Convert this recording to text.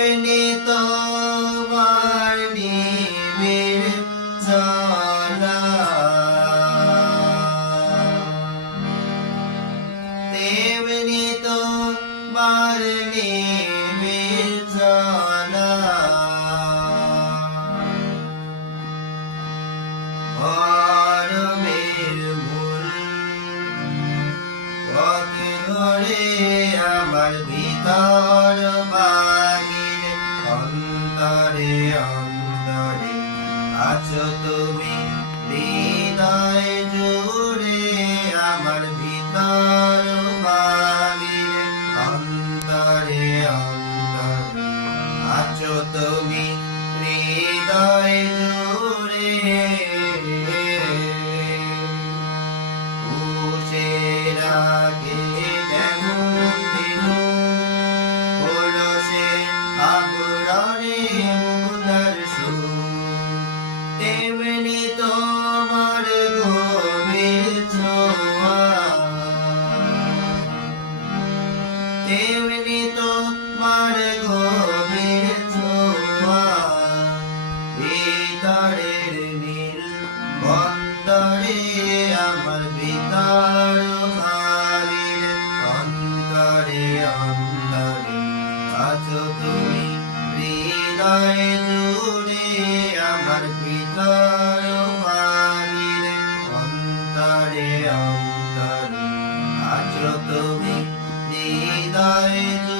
তেমনি তোমার নিবিড় জ্বালা, তেমনি তোমার নিবিড় জ্বালা। গরমের মূল পথ ধরে আমার ভিতর বাহির অন্তরে অন্তরে আছো তুমি হৃদয় জুড়ে, আমার ভিতর বাহির অন্তরে অন্তরে আছো তুমি হৃদয় জুড়ে। উষের আগে যেমন দিনু হলো সে আবরণে মুক্তার সুর, তেমনি তোমার গভীর ছোঁয়া, তেমনি তোমার গভীর ছোঁয়া। ভিতরের নীল বন্দরে আমার ভিতর বাহির অন্তরে অন্তরে আছো তুমি হৃদয় জুড়ে, আমার ভিতর বাহির অন্তরে অন্তরে আছো তুমি হৃদয় জুড়ে।